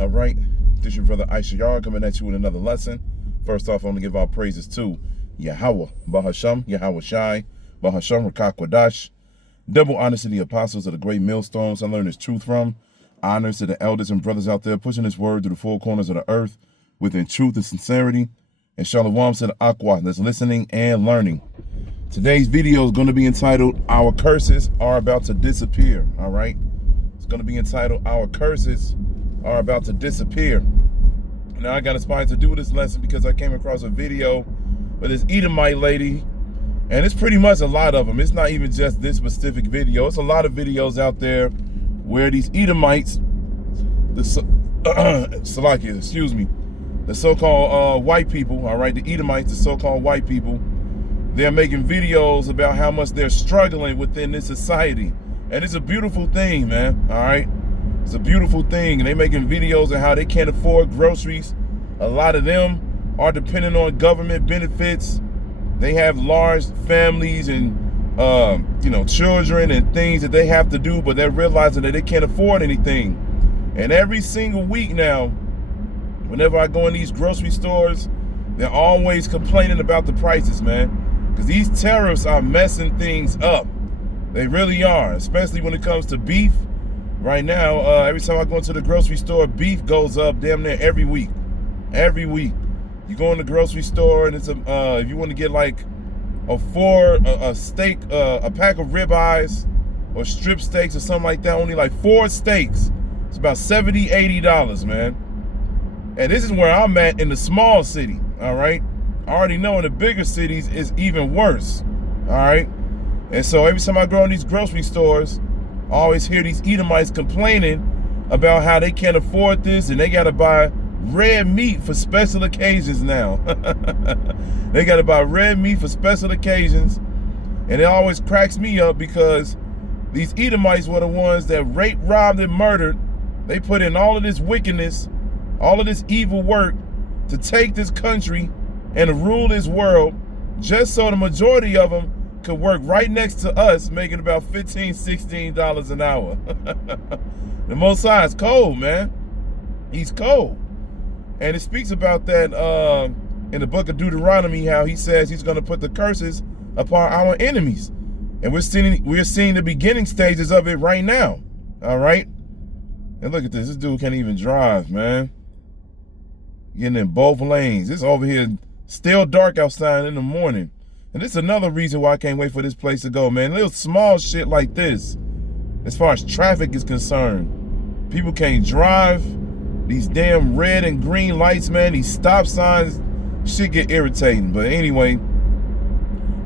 All right, this your brother Issachar coming at you with another lesson. First off, I want to give our praises to Yahweh, Bahasham, Yahweh Shai, Bahasham, Rachaa Quadash. Double honors to the apostles of the great millstones I learned this truth from. Honors to the elders and brothers out there pushing this word to the four corners of the earth within truth and sincerity. And shalom to the Aqua that's listening and learning. Today's video is going to be entitled, Our Curses Are About to Disappear. All right, it's going to be entitled, Our Curses Are About to Disappear. Now I got inspired to do this lesson because I came across a video with this Edomite lady, and it's pretty much a lot of them. It's not even just this specific video. It's a lot of videos out there where these Edomites, the so-called white people, all right, the Edomites, the so-called white people, they're making videos about how much they're struggling within this society. And it's a beautiful thing, man, all right? It's a beautiful thing. And they're making videos of how they can't afford groceries. A lot of them are dependent on government benefits. They have large families and, children and things that they have to do, but they're realizing that they can't afford anything. And every single week now, whenever I go in these grocery stores, they're always complaining about the prices, man. Because these tariffs are messing things up. They really are, especially when it comes to beef. Right now, every time I go into the grocery store, beef goes up damn near every week. Every week. You go in the grocery store and it's if you want to get like a steak, a pack of ribeyes or strip steaks or something like that, only like 4 steaks. It's about $70, $80, man. And this is where I'm at in the small city, all right? I already know in the bigger cities it's even worse, all right? And so every time I go in these grocery stores, I always hear these Edomites complaining about how they can't afford this and they got to buy red meat for special occasions now. They got to buy red meat for special occasions. And it always cracks me up because these Edomites were the ones that raped, robbed, and murdered. They put in all of this wickedness, all of this evil work to take this country and to rule this world just so the majority of them could work right next to us, making about $15, $16 an hour. The Most High is cold, man. He's cold. And it speaks about that in the book of Deuteronomy, how he says he's going to put the curses upon our enemies. And we're seeing the beginning stages of it right now. All right? And look at this. This dude can't even drive, man. Getting in both lanes. It's over here still dark outside in the morning. And this is another reason why I can't wait for this place to go, man. Little small shit like this, as far as traffic is concerned. People can't drive. These damn red and green lights, man, these stop signs, shit get irritating. But anyway,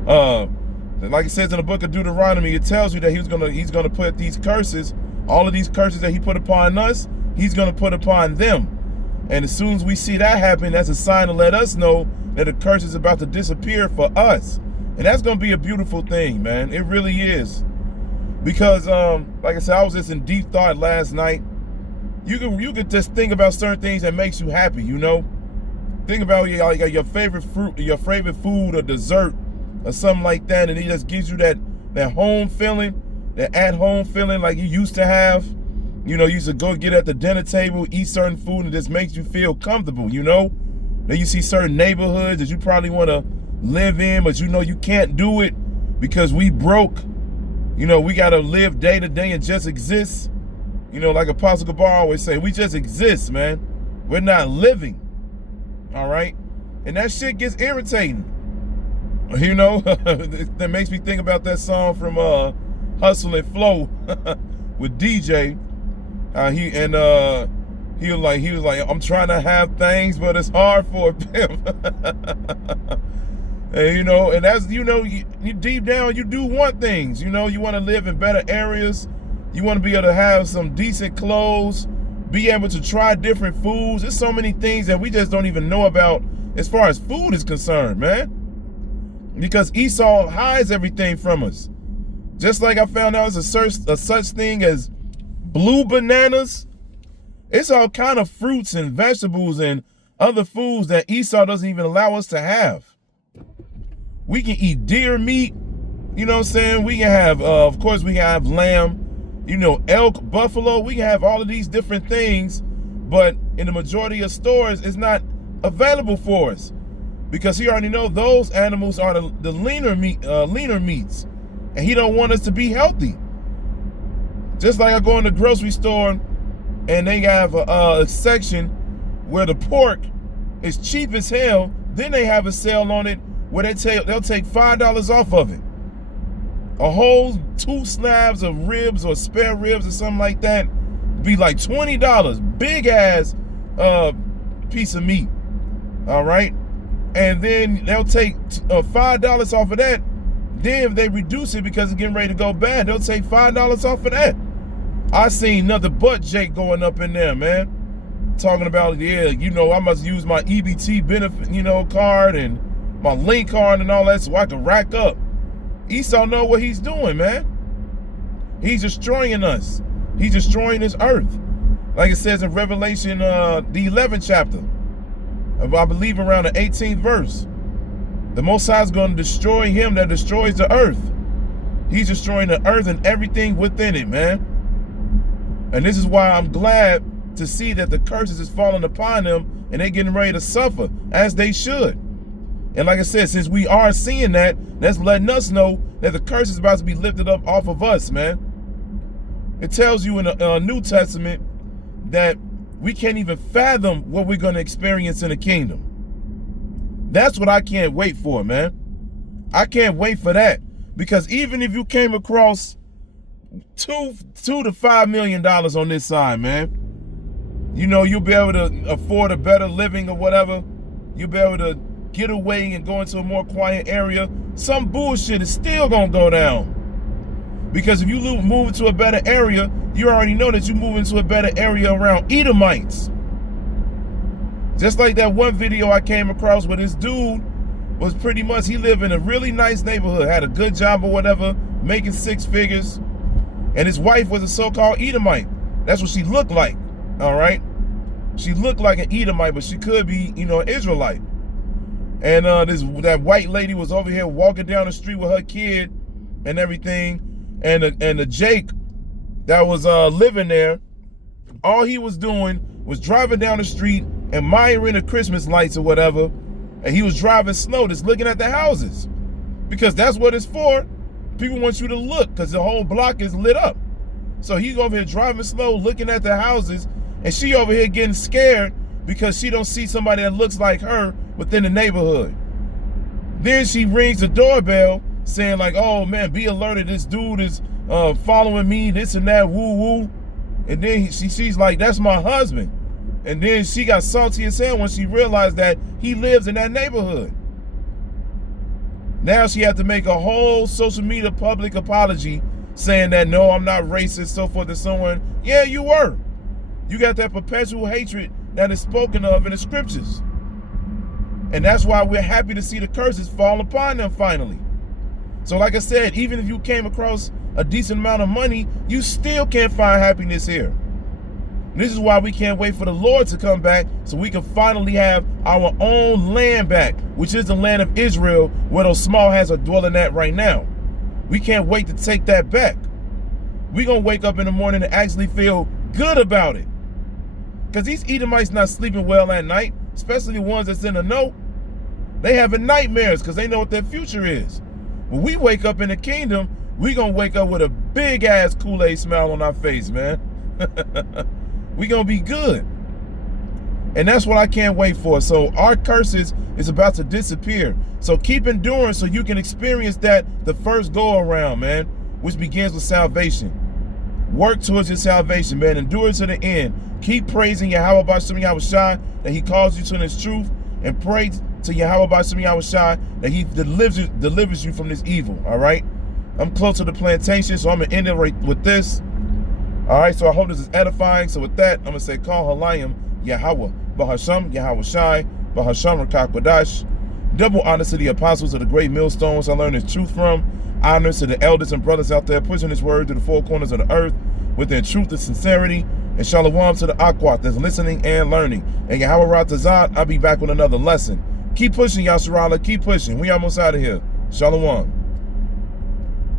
like it says in the book of Deuteronomy, it tells you that he's gonna put these curses, all of these curses that he put upon us, he's gonna put upon them. And as soon as we see that happen, that's a sign to let us know that the curse is about to disappear for us. And that's going to be a beautiful thing, man. It really is. Because, like I said, I was just in deep thought last night. You could just think about certain things that makes you happy, you know? Think about your favorite fruit, your favorite food or dessert or something like that, and it just gives you that home feeling, that at-home feeling like you used to have. You know, you used to go get at the dinner table, eat certain food, and it just makes you feel comfortable, you know? Then you see certain neighborhoods that you probably want to live in, but you know you can't do it because we broke. You know, we got to live day to day and just exist. You know, like Apostle Gabar always say, we just exist, man. We're not living, all right? And that shit gets irritating. You know, that makes me think about that song from Hustle and Flow with DJ. He was like, I'm trying to have things, but it's hard for a pimp. And, you know, and that's, you know, you deep down, you do want things. You know, you want to live in better areas. You want to be able to have some decent clothes, be able to try different foods. There's so many things that we just don't even know about as far as food is concerned, man. Because Esau hides everything from us. Just like I found out there's a such thing as blue bananas. It's all kind of fruits and vegetables and other foods that Esau doesn't even allow us to have. We can eat deer meat, you know what I'm saying? We can have, of course, we can have lamb, you know, elk, buffalo. We can have all of these different things But in the majority of stores, it's not available for us because he already know those animals are the leaner meats, and he don't want us to be healthy. Just like I go in the grocery store and they have a section where the pork is cheap as hell, then they have a sale on it where they'll take $5 off of it. A whole 2 slabs of ribs or spare ribs or something like that be like $20, big ass piece of meat. All right, and then they'll take $5 off of that. Then if they reduce it because it's getting ready to go bad, they'll take $5 off of that. I seen nothing but Jake going up in there, man, talking about, yeah, you know, I must use my EBT benefit, you know, card and my link card and all that so I can rack up. Esau know what he's doing, man. He's destroying us. He's destroying this earth. Like it says in Revelation, the 11th chapter, I believe around the 18th verse. The Most High is going to destroy him that destroys the earth. He's destroying the earth and everything within it, man. And this is why I'm glad to see that the curses is falling upon them and they're getting ready to suffer, as they should. And like I said, since we are seeing that, that's letting us know that the curse is about to be lifted up off of us, man. It tells you in the New Testament that we can't even fathom what we're going to experience in the kingdom. That's what I can't wait for, man. I can't wait for that. Because even if you came across $2 to $5 million on this side, man, you know, you'll be able to afford a better living or whatever. You'll be able to get away and go into a more quiet area. Some bullshit is still going to go down. Because if you move into a better area, you already know that you move into a better area around Edomites. Just like that one video I came across where this dude was pretty much, he lived in a really nice neighborhood, had a good job or whatever, making 6 figures. And his wife was a so-called Edomite. That's what she looked like, all right? She looked like an Edomite, but she could be, you know, an Israelite. And that white lady was over here walking down the street with her kid and everything. And the Jake that was living there, all he was doing was driving down the street, admiring the Christmas lights or whatever, and he was driving slow, just looking at the houses, because that's what it's for. People want you to look, because the whole block is lit up. So he's over here driving slow, looking at the houses, and she over here getting scared because she don't see somebody that looks like her within the neighborhood. Then she rings the doorbell, saying like, oh man, be alerted, this dude is following me, this and that, woo woo. And then she's like, that's my husband. And then she got salty as hell when she realized that he lives in that neighborhood. Now she had to make a whole social media public apology saying that, no, I'm not racist, so forth and so on. Yeah, you were. You got that perpetual hatred that is spoken of in the scriptures. And that's why we're happy to see the curses fall upon them finally. So like I said, even if you came across a decent amount of money, you still can't find happiness here. And this is why we can't wait for the Lord to come back so we can finally have our own land back, which is the land of Israel, where those small hands are dwelling at right now. We can't wait to take that back. We're going to wake up in the morning and actually feel good about it. Because these Edomites not sleeping well at night, especially the ones that's in the know. They having nightmares because they know what their future is. When we wake up in the kingdom, we going to wake up with a big-ass Kool-Aid smile on our face, man. We going to be good. And that's what I can't wait for. So our curses is about to disappear. So keep enduring so you can experience that the first go-around, man, which begins with salvation. Work towards your salvation, man. Endure to the end. Keep praising Yahweh B'Shem Yahushai that he calls you to this truth, and pray to Yahweh B'Shem Yahushai that he delivers you from this evil, all right? I'm close to the plantation, so I'm going to end it right with this. All right, so I hope this is edifying. So with that, I'm going to say, Call Halayim Yahweh B'Hashem Yahushai B'Hashem Rakak B'Dash. Double honor to the apostles of the great millstones I learned this truth from. Honors to the elders and brothers out there pushing this word to the four corners of the earth with their truth and sincerity. And shalom to the Akwat that's listening and learning. And Yahweh Ratazad, I'll be back with another lesson. Keep pushing, Yasharala. Keep pushing. We almost out of here. Shalom.